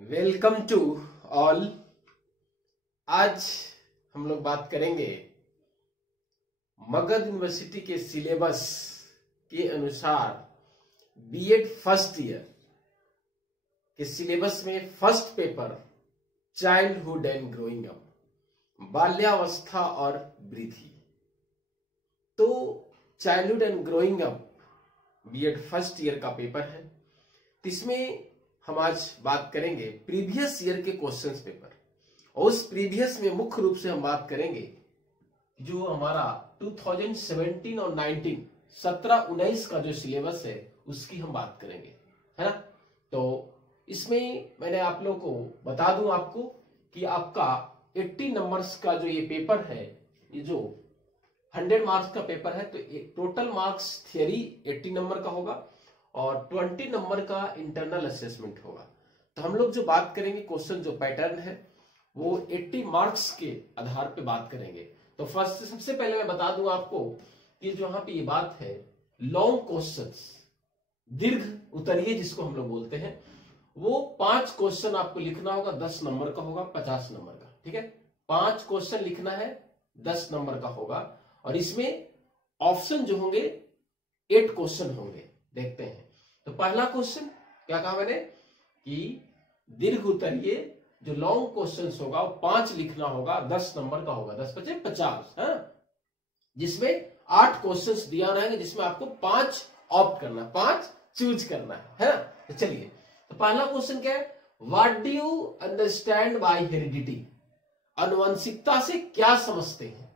Welcome to all. आज हम लोग बात करेंगे मगध यूनिवर्सिटी के सिलेबस के अनुसार बीएड फर्स्ट ईयर के सिलेबस में first paper childhood and growing up, बाल्यावस्था और वृद्धि। तो childhood and growing up BEd first year का पेपर है। तो इसमें हम आज बात करेंगे प्रीवियस ईयर के क्वेश्चंस पेपर, और उस प्रीवियस में मुख्य रूप से हम बात करेंगे जो हमारा 2017 और 19 17-19 का जो सिलेबस है उसकी हम बात करेंगे, है ना। तो इसमें मैंने आप लोगों को बता दूं आपको कि आपका 80 नंबर्स का जो ये पेपर है, ये जो 100 मार्क्स का पेपर है, तो टोटल मार्क्स थियरी 80 नंबर का होगा और 20 नंबर का इंटरनल असेसमेंट होगा। तो हम लोग जो बात करेंगे क्वेश्चन जो पैटर्न है वो 80 मार्क्स के आधार पे बात करेंगे। तो फर्स्ट सबसे पहले मैं बता दूं आपको कि जो यहाँ पे ये बात है लॉन्ग क्वेश्चंस, दीर्घ उत्तरीय जिसको हम लोग बोलते हैं, वो 5 क्वेश्चन आपको लिखना होगा, 10 नंबर का होगा, 50 नंबर का, ठीक है। 5 क्वेश्चन लिखना है, 10 नंबर का होगा, और इसमें ऑप्शन जो होंगे 8 क्वेश्चन होंगे। देखते हैं। तो पहला क्वेश्चन क्या कहा मैंने कि दीर्घ उत्तरीय जो लॉन्ग क्वेश्चंस होगा वो 5 लिखना होगा, 10 नंबर का होगा, 10 × 50, है, जिसमें 8 क्वेश्चंस दिया रहेंगे, जिसमें आपको 5 ऑप्ट करना, 5 चूज करना है ना। तो चलिए, तो पहला क्वेश्चन क्या है, what do you understand by heredity? आनुवंशिकता से क्या समझते हैं?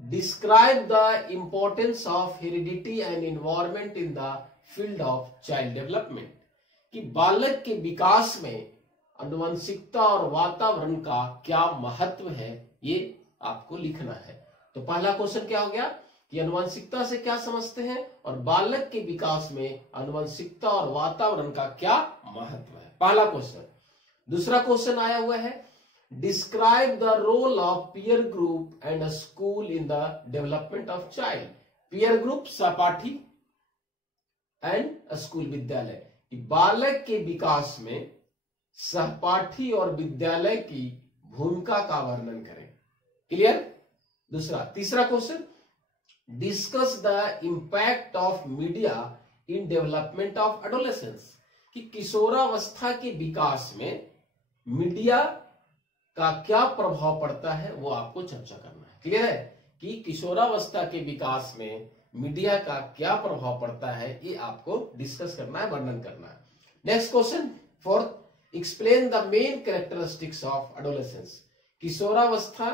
Describe the importance of heredity and environment in the field of child development, कि बालक के विकास में आनुवंशिकता और वातावरण का क्या महत्व है, ये आपको लिखना है। तो पहला क्वेश्चन क्या हो गया कि आनुवंशिकता से क्या समझते हैं और बालक के विकास में आनुवंशिकता और वातावरण का क्या महत्व है, पहला क्वेश्चन। दूसरा क्वेश्चन आया हुआ है, describe the role of peer group and school in the development of child. Peer group सहपाठी एंड स्कूल विद्यालय, कि बालक के विकास में सहपाठी और विद्यालय की भूमिका का वर्णन करें। क्लियर। दूसरा, तीसरा question, discuss the impact of media in development of adolescence, कि किशोरावस्था के विकास में मीडिया का क्या प्रभाव पड़ता है वो आपको चर्चा करना है। क्लियर है कि किशोरावस्था के विकास में मीडिया का क्या प्रभाव पड़ता है, ये आपको डिस्कस करना है, वर्णन करना है। Next question, fourth, explain the main characteristics of adolescence, किशोरावस्था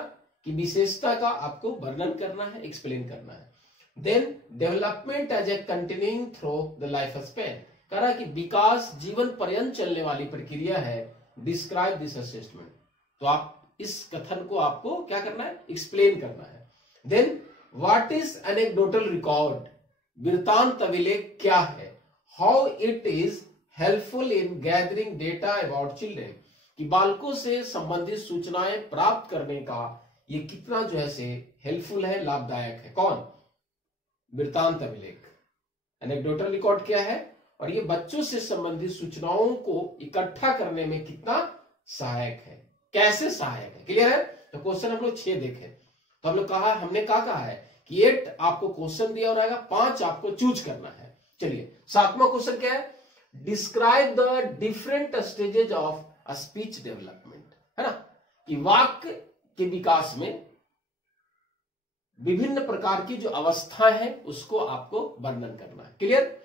की विशेषता का आपको वर्णन करना है, एक्सप्लेन करना है। Then development as a continuing through the life span, कह रहा है कि विकास जीवन पर्यंत चलने वाली प्रक्रिया है, डिस्क्राइब दिस असेसमेंट। तो आप इस कथन को आपको क्या करना है, एक्सप्लेन करना है। Then what is anecdotal record, वृत्तांत अभिलेख क्या है, how it is helpful in gathering data about children, कि बालकों से संबंधित सूचनाएं प्राप्त करने का ये कितना जो है से हेल्पफुल है, लाभदायक है। कौन? वृत्तांत अभिलेख। एनेक्डोटल रिकॉर्ड क्या है और ये बच्चों से संबंधित सूचनाओं को इकट्ठा करने में कितना सहायक है, कैसे सहायक है। क्लियर है। तो क्वेश्चन हम लोग 6 देखे। तो हम लोग हमने कहा है कि 8 आपको क्वेश्चन दिया रहेगा, 5 आपको चूज करना है। चलिए, 7वां क्वेश्चन क्या है, describe the different stages of speech development, है ना, कि वाक्य के विकास में विभिन्न प्रकार की जो अवस्था है उसको आपको वर्णन करना है। Clear.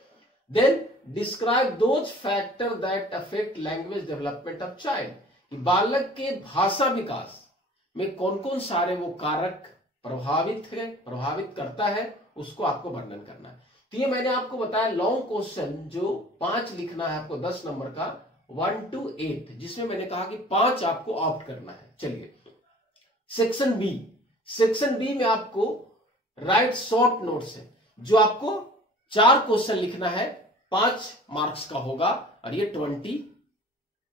Then describe those factor that affect language development of child, कि बालक के भाषा विकास में कौन कौन सारे वो कारक प्रभावित करता है, उसको आपको वर्णन करना है। तो ये मैंने आपको बताया लॉन्ग क्वेश्चन जो 5 लिखना है आपको, 10 नंबर का, 1 to 8, जिसमें मैंने कहा कि 5 आपको ऑप्ट करना है। चलिए, सेक्शन बी। सेक्शन बी में आपको राइट शॉर्ट नोट्स है, जो आपको 4 क्वेश्चन लिखना है, 5 मार्क्स का होगा, और ये 20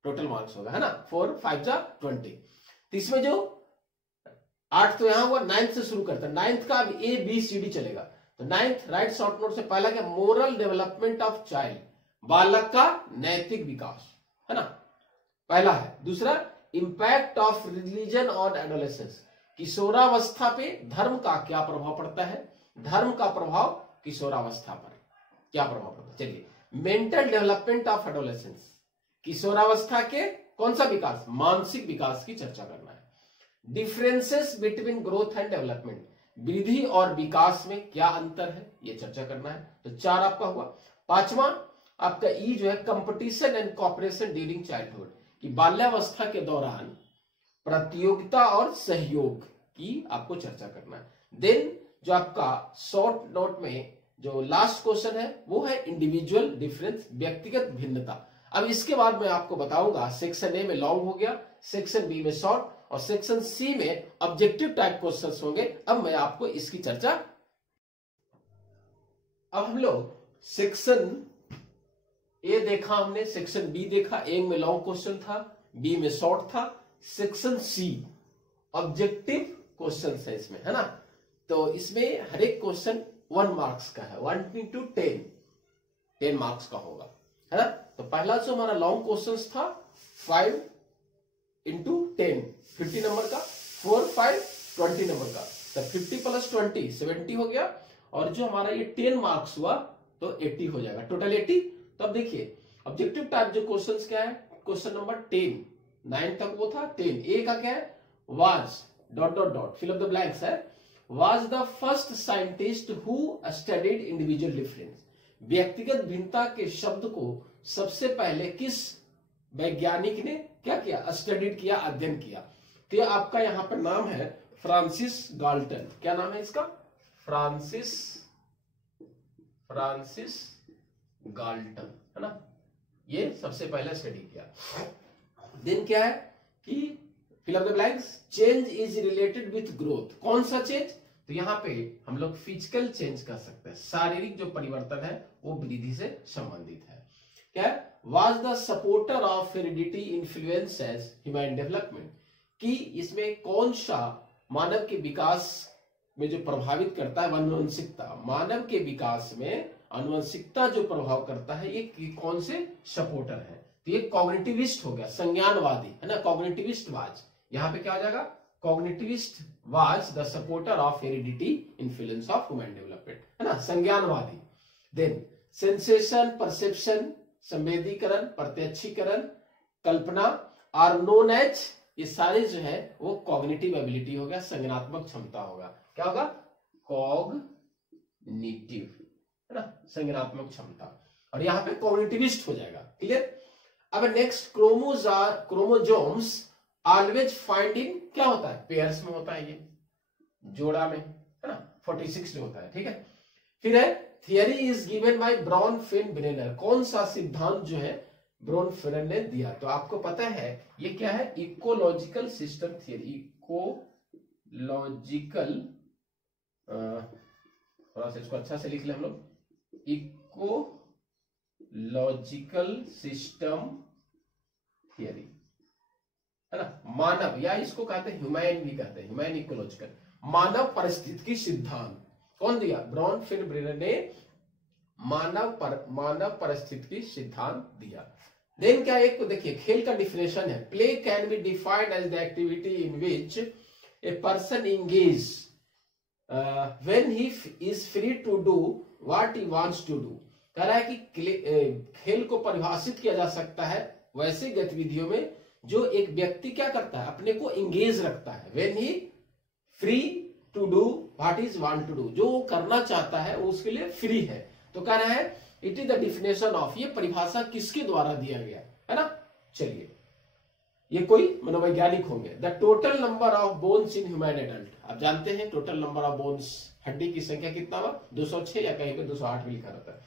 टोटल मार्क्स होगा, है ना, 4 5 जा 20। तो इसमें जो 8 तो यहां हुआ, 9th से शुरू करते हैं। 9th का अब ABCD चलेगा। तो 9th राइट शॉर्ट नोट से पहला क्या, मोरल डेवलपमेंट ऑफ चाइल्ड, बालक का नैतिक विकास, है ना। पहला है। दूसरा, impact of religion on adolescence, किशोरावस्था पे धर्म का क्या प्रभाव पड़ता है, धर्म का प्रभाव किशोरावस्था पर क्या प्रभाव पड़ता है। चलिए, मेंटल डेवलपमेंट ऑफ एडोलेसेंस, किशोरावस्था के कौन सा विकास, मानसिक विकास की चर्चा करना है। Differences between growth and development, वृद्धि और विकास में क्या अंतर है, यह चर्चा करना है। तो 4 आपका हुआ। 5वां आपका ई जो है, competition and cooperation during childhood, कि बाल्यावस्था के दौरान प्रतियोगिता और सहयोग की आपको चर्चा करना है। देन जो आपका शॉर्ट नोट में जो लास्ट क्वेश्चन है वो है इंडिविजुअल डिफरेंस, व्यक्तिगत भिन्नता। अब इसके बाद मैं आपको बताऊंगा, सेक्शन ए में लॉन्ग हो गया, सेक्शन बी में शॉर्ट और सेक्शन सी में ऑब्जेक्टिव टाइप क्वेश्चंस होंगे। अब मैं आपको इसकी चर्चा, अब हम लोग सेक्शन ए देखा हमने, सेक्शन बी देखा, ए में लॉन्ग क्वेश्चन था, बी में शॉर्ट था, सेक्शन सी ऑब्जेक्टिव क्वेश्चन है इसमें, है ना। तो इसमें हर एक क्वेश्चन 1 मार्क्स का है, 1 into 10 मार्क्स का होगा, है ना। तो पहला जो हमारा लॉन्ग क्वेश्चन था 5 into 10 50 नंबर का, 4 5 20 नंबर का, तो 50 + 20 70 हो गया, और जो हमारा ये 10 मार्क्स हुआ तो 80 हो जाएगा, टोटल 80। तो अब देखिए ऑब्जेक्टिव टाइप जो क्वेश्चंस क्या है, क्वेश्चन नंबर 10 9 तक वो था 10, ए का क्या है, वाज ... फिल द ब्लैंक्स है, was the first scientist who studied individual difference, व्यक्तिगत भिन्नता के शब्द को सबसे पहले किस वैज्ञानिक ने क्या किया, स्टडीड किया, अध्ययन किया। तो ये आपका यहाँ पर नाम है फ्रांसिस गाल्टन, क्या नाम है इसका, फ्रांसिस गाल्टन, है ना, ये सबसे पहले स्टडी किया। देन क्या है कि fill the blanks, change is related with growth, कौन सा चेंज, तो यहाँ पे हम लोग फिजिकल चेंज कर सकते हैं, शारीरिक जो परिवर्तन है वो वृद्धि से संबंधित है। क्या है, was the supporter of heredity influences human development, कि इसमें कौन सा मानव के विकास में जो प्रभावित करता है, आनुवंशिकता, मानव के विकास में आनुवंशिकता जो प्रभाव करता है, ये कौन से सपोर्टर है, तो ये कॉग्निटिविस्ट हो गया, संज्ञानवादी, है ना, कॉग्निटिविस्ट वाज, यहाँ पे क्या हो जाएगा, cognitivist was the supporter of heredity influence of human development, है ना, संज्ञानवादी। देन सेंसेशन, परसेप्शन, संवेदीकरण, प्रत्यक्षीकरण, कल्पना, आर नोन एज, ये सारे जो है वो कॉग्निटिव एबिलिटी हो गया, संज्ञानात्मक क्षमता होगा, क्या होगा, कॉग्निटिव, है ना, संज्ञानात्मक क्षमता, और यहाँ पे कॉग्निटिविस्ट हो जाएगा, क्लियर। अब next, chromosomes always find in, क्या होता है, पेयर्स में होता है, ये जोड़ा में, है ना, 46 में होता है, ठीक है। फिर है थियरी इज गिवन बाय ब्रॉनफेन-ब्रेनर, कौन सा सिद्धांत जो है ब्रॉनफेन ने दिया, तो आपको पता है ये क्या है, इकोलॉजिकल सिस्टम थियरी, इकोलॉजिकल, थोड़ा सा इसको अच्छा से लिख ले हम लोग, इकोलॉजिकल सिस्टम थियरी, है ना, मानव, या इसको कहते हैं ह्यूमैन भी कहते हैं, ह्यूमैन इकोलॉजिकल, मानव परिस्थितिकी सिद्धांत कौन दिया, ब्रॉनफेन-ब्रेनर ने मानव परिस्थितिकी सिद्धांत दिया। देन क्या, एक देखिए खेल का डिफिनेशन है, play can be defined as the activity in which a person engage when he is free to do what he wants to do, कह रहा है कि खेल को परिभाषित किया जा सकता है वैसे गतिविधियों में जो एक व्यक्ति क्या करता है, अपने को एंगेज रखता है, when he free to do what is want to do, जो वो करना चाहता है वो उसके लिए फ्री है। तो कह रहा है it is the definition of, ये परिभाषा किसके द्वारा दिया गया है ना, चलिए ये कोई मनोवैज्ञानिक होंगे। The total number of bones in human adult, आप जानते हैं टोटल नंबर ऑफ बोन्स, हड्डी की संख्या कितना हुआ, 206 या कहीं पे 208 भी लिखा रहता है।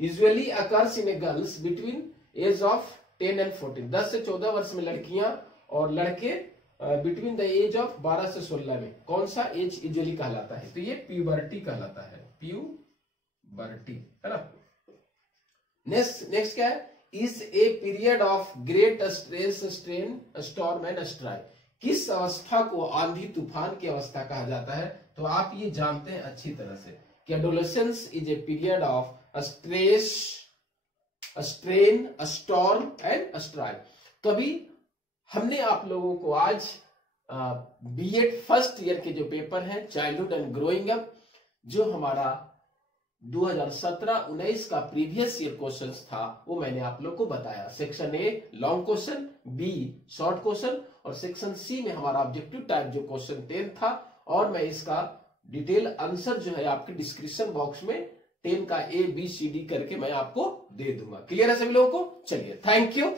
Usually occurs in a girls between age of 10 and 14, 10 से 14 वर्ष में लड़कियां और लड़के बिटवीन द एज ऑफ 12 से 16 में, कौन सा एज यूजुअली कहलाता है, तो ये प्यूबर्टी कहलाता है, प्यूबर्टी, है ना। नेक्स्ट क्या है, is a period of great stress, strain, storm and strike, किस अवस्था को आंधी तूफान की अवस्था कहा जाता है, तो आप ये जानते हैं अच्छी तरह से कि adolescence is a period of stress, strain, storm and strike. कभी हमने आप लोगों को आज बीएड फर्स्ट ईयर के जो पेपर हैं चाइल्डहुड एंड ग्रोइंग अप, जो हमारा 2017-19 का प्रीवियस ईयर क्वेश्चंस था वो मैंने आप लोग को बताया। Section A long question, B short question और सेक्शन सी में हमारा ऑब्जेक्टिव टाइप जो क्वेश्चन 10 था, और मैं इसका डिटेल आंसर जो है आपके डिस्क्रिप्शन बॉक्स में 10 का A B C D करके मैं आपको दे दूंगा। क्लियर है सभी लोगों को? चलिए, थैंक यू।